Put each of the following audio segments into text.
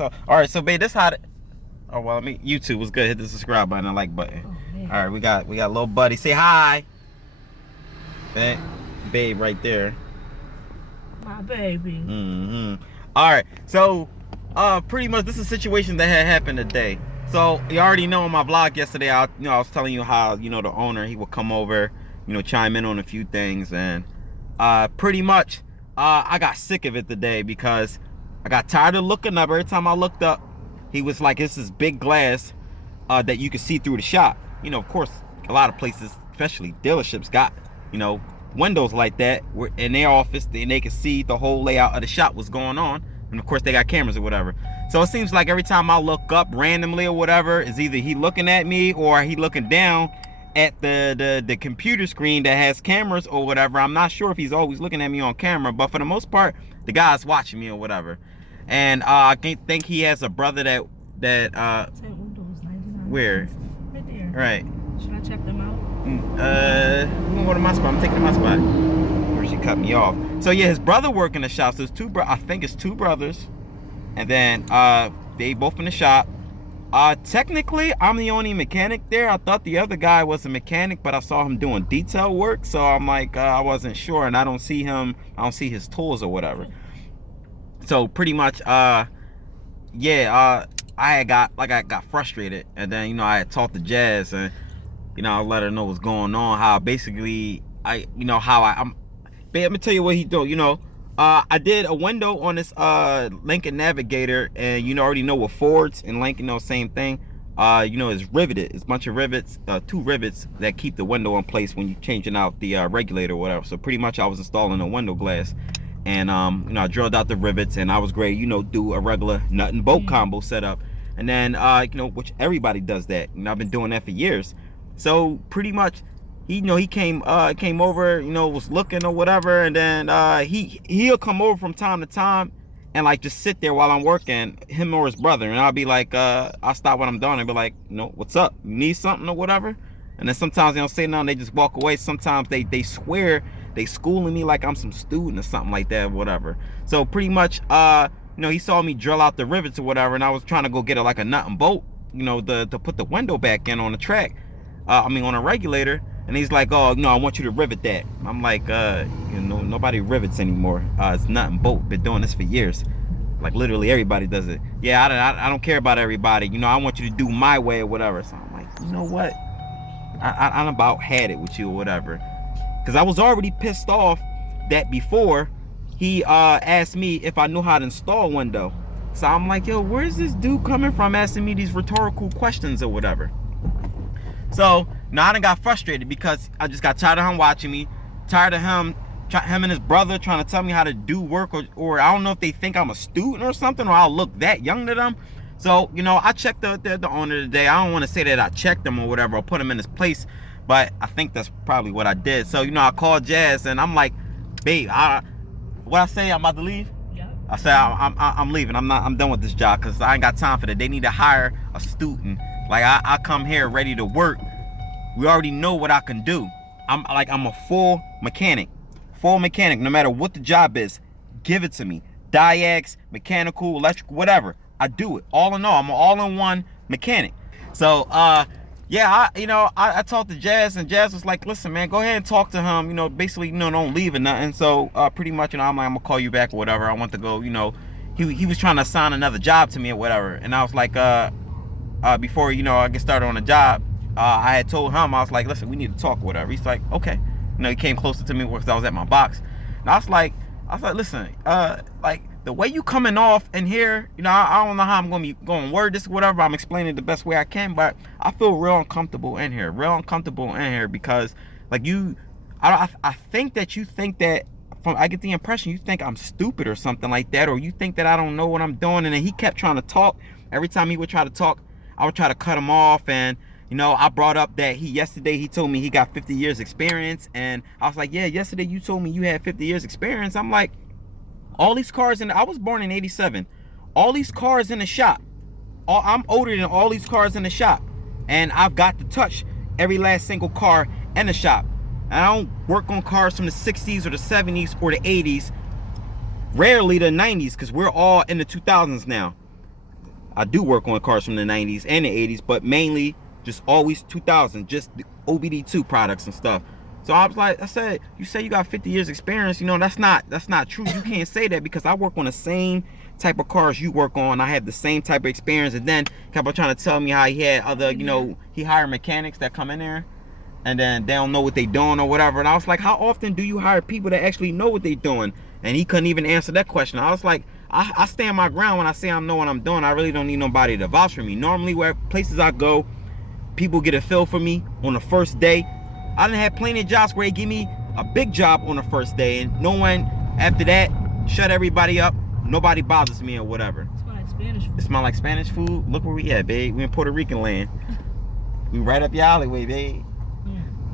So, all right. So, babe, this how. Oh well, YouTube was good. Hit the subscribe button and like button. Oh, all right, we got little buddy. Say hi. That babe right there. My baby. All right. So, pretty much this is a situation that had happened today. So you already know in my vlog yesterday, I was telling you how, the owner, he would come over, chime in on a few things, and pretty much I got sick of it today because I got tired of looking up. Every time I looked up, he was like, it's this big glass that you can see through the shop. Of course, a lot of places, especially dealerships, got, windows like that where in their office, and they can see the whole layout of the shop, what's going on. And of course they got cameras or whatever. So it seems like every time I look up randomly or whatever, is either he looking at me or he looking down at the computer screen that has cameras or whatever. I'm not sure if he's always looking at me on camera, but for the most part, the guy's watching me or whatever. And I can't think he has a brother that where? Right there. Right. Should I check them out? We're gonna go to my spot. I'm taking to my spot. Before she cut me off. So yeah, his brother work in the shop. So it's I think it's two brothers. And then they both in the shop. Technically, I'm the only mechanic there. I thought the other guy was a mechanic, but I saw him doing detail work. So I'm like, I wasn't sure, and I don't see him. I don't see his tools or whatever. So pretty much, I got frustrated, and then I had talked to Jazz, and I let her know what's going on. How basically I'm. Babe, let me tell you what he do. I did a window on this Lincoln Navigator, and already know with Fords and Lincoln, same thing. It's riveted. It's a bunch of rivets, 2 rivets that keep the window in place when you're changing out the regulator or whatever. So pretty much I was installing a window glass, and I drilled out the rivets, and I was ready, do a regular nut and bolt combo setup. And then which everybody does that, and I've been doing that for years. So pretty much he came over, was looking or whatever, and then he'll come over from time to time and like just sit there while I'm working, him or his brother, and I'll be like, I'll stop what I'm doing and be like, what's up? You need something or whatever? And then sometimes they don't say nothing, they just walk away. Sometimes they swear they schooling me like I'm some student or something like that or whatever. So pretty much he saw me drill out the rivets or whatever, and I was trying to go get a nut and bolt, to put the window back in on the track, on a regulator. And he's like, oh, no, I want you to rivet that. I'm like, nobody rivets anymore. It's nut and bolt. Been doing this for years. Like, literally everybody does it. Yeah, I don't care about everybody. I want you to do my way or whatever. So I'm like, you know what? I about had it with you or whatever. Because I was already pissed off that before he asked me if I knew how to install a window. So I'm like, yo, where's this dude coming from asking me these rhetorical questions or whatever? So now I done got frustrated because I just got tired of him watching me, tired of him and his brother trying to tell me how to do work, or I don't know if they think I'm a student or something, or I'll look that young to them. So, I checked the owner today. I don't want to say that I checked him or whatever, or put him in his place, but I think that's probably what I did. So, I called Jazz, and I'm like, babe, what I say, I'm about to leave? Yeah. I said, I'm leaving. I'm done with this job because I ain't got time for that. They need to hire a student. Like, I come here ready to work. We already know what I can do. I'm a full mechanic. No matter what the job is, give it to me. Diags, mechanical, electrical, whatever. I do it. All in all, I'm an all-in-one mechanic. So, I talked to Jazz, and Jazz was like, listen, man, go ahead and talk to him. Basically, don't leave or nothing. So, pretty much, I'm like, I'm going to call you back or whatever. I want to go, he was trying to assign another job to me or whatever. And I was like, before, I get started on the job, I had told him, I was like, listen, we need to talk or whatever. He's like, okay. He came closer to me because I was at my box. And I was like, listen, like the way you coming off in here, I don't know how I'm going to word this or whatever. I'm explaining it the best way I can, but I feel real uncomfortable in here because like I think that you think that, I get the impression you think I'm stupid or something like that, or you think that I don't know what I'm doing. And then he kept trying to talk. Every time he would try to talk, I would try to cut him off. And I brought up that yesterday he told me he got 50 years experience, and I was like, yeah, yesterday you told me you had 50 years experience. I'm like, all these cars I was born in 87. All these cars in the shop, I'm older than all these cars in the shop, and I've got to touch every last single car in the shop. And I don't work on cars from the 60s or the 70s or the 80s, rarely the 90s, because we're all in the 2000s now. I do work on cars from the 90s and the 80s, but mainly just always 2000, just the OBD2 products and stuff. So I was like, I said, you say you got 50 years experience, you know, that's not true. You can't say that because I work on the same type of cars you work on. I have the same type of experience. And then kept on trying to tell me how he had other, you know, he hired mechanics that come in there and then they don't know what they doing or whatever. And I was like, how often do you hire people that actually know what they doing? And he couldn't even answer that question. I was like, I stand my ground when I say I know what I'm doing. I really don't need nobody to vouch for me. Normally, where places I go, people get a feel for me on the first day. I done had plenty of jobs where they give me a big job on the first day, and no one after that shut everybody up. Nobody bothers me or whatever. It smell like Spanish food. It smell like Spanish food. Look where we at, babe. We in Puerto Rican land. We right up your alleyway, babe.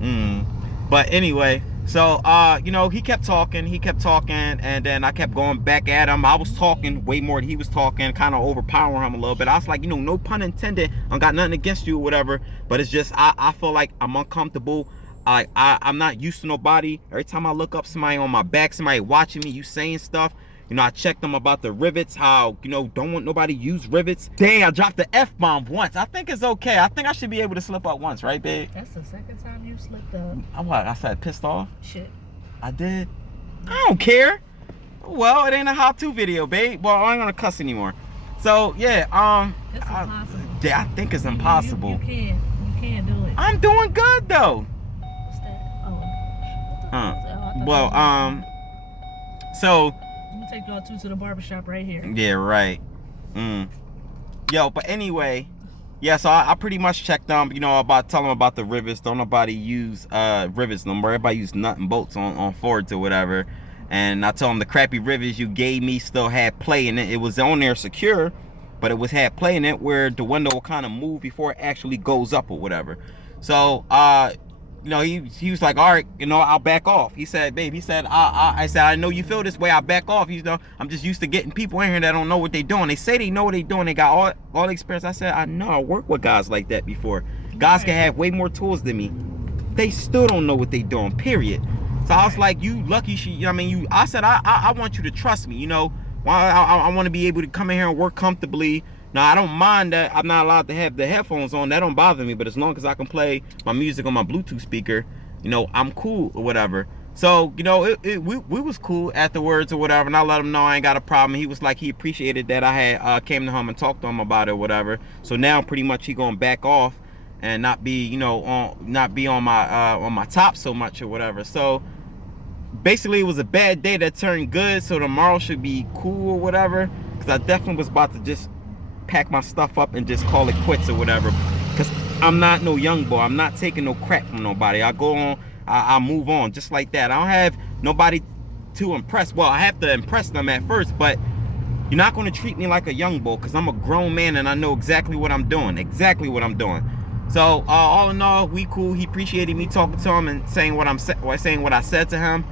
Yeah. But anyway, so you know, he kept talking, and then I kept going back at him. I was talking way more than he was talking, kind of overpowering him a little bit. I was like, you know, no pun intended. I got nothing against you or whatever, but it's just I feel like I'm uncomfortable. I'm not used to nobody. Every time I look up, somebody on my back, somebody watching me, you saying stuff. You know, I checked them about the rivets, how, you know, don't want nobody use rivets. Dang, I dropped the F-bomb once. I think it's okay. I think I should be able to slip up once, right, babe? That's the second time you slipped up. What? I said pissed off? Shit. I did? I don't care. Well, it ain't a how-to video, babe. Well, I ain't gonna cuss anymore. So, yeah, It's impossible. Yeah, I think it's impossible. You can't do it. I'm doing good, though. What's that? Oh. Well, so... I'm gonna take y'all two to the barbershop right here. Yeah, right. Yo, but anyway, yeah, so I pretty much checked them, you know, tell them about the rivets. Don't nobody use rivets no more. Everybody use nut and bolts on Fords or whatever. And I told them the crappy rivets you gave me still had play in it. It was on there secure, but it had play in it where the window will kind of move before it actually goes up or whatever. So you know, he was like, all right, you know, I'll back off. He said, babe, he said, I said, I know you feel this way, I'll back off. You know, I'm just used to getting people in here that don't know what they doing. They say they know what they doing. They got all the experience. I said, I know, I worked with guys like that before. Guys can have way more tools than me. They still don't know what they doing, period. So I was like, you lucky she, I mean, I said, I want you to trust me, you know. I want to be able to come in here and work comfortably. Now, I don't mind that I'm not allowed to have the headphones on. That don't bother me. But as long as I can play my music on my Bluetooth speaker, you know, I'm cool or whatever. So, you know, we was cool afterwards or whatever. And I let him know I ain't got a problem. He was like, he appreciated that I had came to him and talked to him about it or whatever. So now pretty much he gonna back off and not be, you know, not be on my top so much or whatever. So basically it was a bad day that turned good. So tomorrow should be cool or whatever. Because I definitely was about to just pack my stuff up and just call it quits or whatever, because I'm not no young boy. I'm not taking no crap from nobody. I go on, I move on just like that. I don't have nobody to impress. Well, I have to impress them at first, but you're not going to treat me like a young boy, because I'm a grown man and I know exactly what I'm doing. So all in all, we cool. He appreciated me talking to him and saying what I said to him.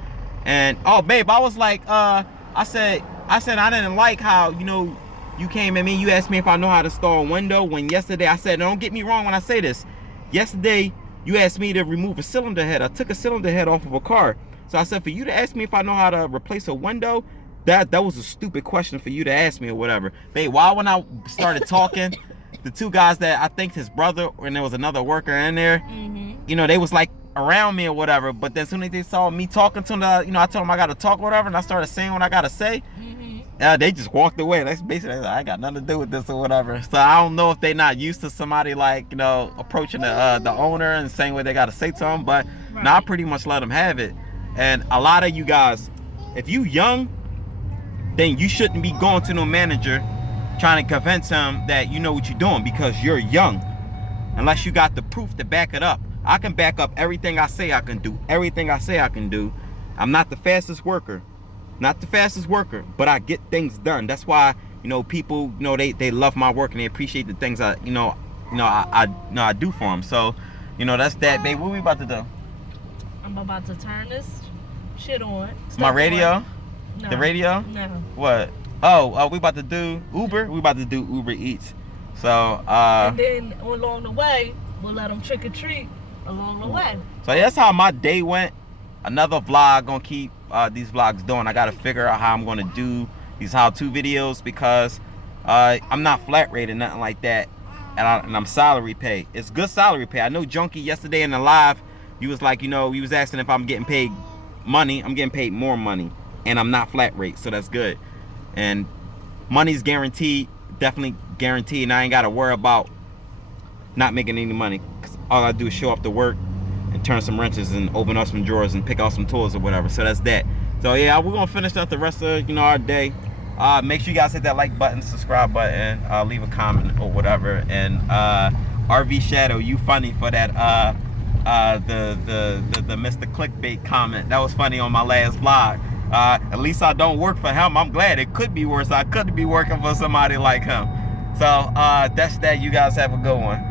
And oh babe, I was like, I said I didn't like how, you know, you came at me, you asked me if I know how to install a window, when yesterday I said, don't get me wrong when I say this, yesterday you asked me to remove a cylinder head. I took a cylinder head off of a car. So I said, for you to ask me if I know how to replace a window, that was a stupid question for you to ask me or whatever. Babe, when I started talking, the two guys that I think his brother, and there was another worker in there, you know, they was like around me or whatever, but then as soon as they saw me talking to them, you know, I told them I gotta talk or whatever, and I started saying what I gotta say. They just walked away. That's basically, I ain't got nothing to do with this or whatever. So I don't know if they not used to somebody like, you know, approaching the owner and saying what they got to say to them. But now I pretty much let them have it. And a lot of you guys, if you young, then you shouldn't be going to no manager trying to convince him that you know what you're doing, because you're young. Unless you got the proof to back it up. I can back up everything I say I can do. Everything I say I can do. I'm not the fastest worker. Not the fastest worker, but I get things done. That's why, you know, people, you know, they love my work and they appreciate the things I do for them. So, you know, that's that, babe. What we about to do? I'm about to turn this shit on. My radio? No. The radio? No. What? Oh, we about to do Uber? We about to do Uber Eats. So, and then along the way, we'll let them trick or treat along the way. So that's how my day went. Another vlog, gonna keep these vlogs doing. I gotta figure out how I'm gonna do these how-to videos, because I'm not flat rated, nothing like that, and I'm salary pay. It's good salary pay. I know Junkie yesterday in the live, you was like, you know, you was asking if I'm getting paid money. I'm getting paid more money, and I'm not flat rate, so that's good. And money's guaranteed, definitely guaranteed, and I ain't gotta worry about not making any money. Cause all I do is show up to work and turn some wrenches and open up some drawers and pick out some tools or whatever. So that's that. So yeah, we're gonna finish up the rest of, you know, our day. Make sure you guys hit that like button, subscribe button, leave a comment or whatever. And RV Shadow, you funny for that the Mr. Clickbait comment. That was funny on my last vlog. At least I don't work for him. I'm glad. It could be worse. I could be working for somebody like him. So that's that. You guys have a good one.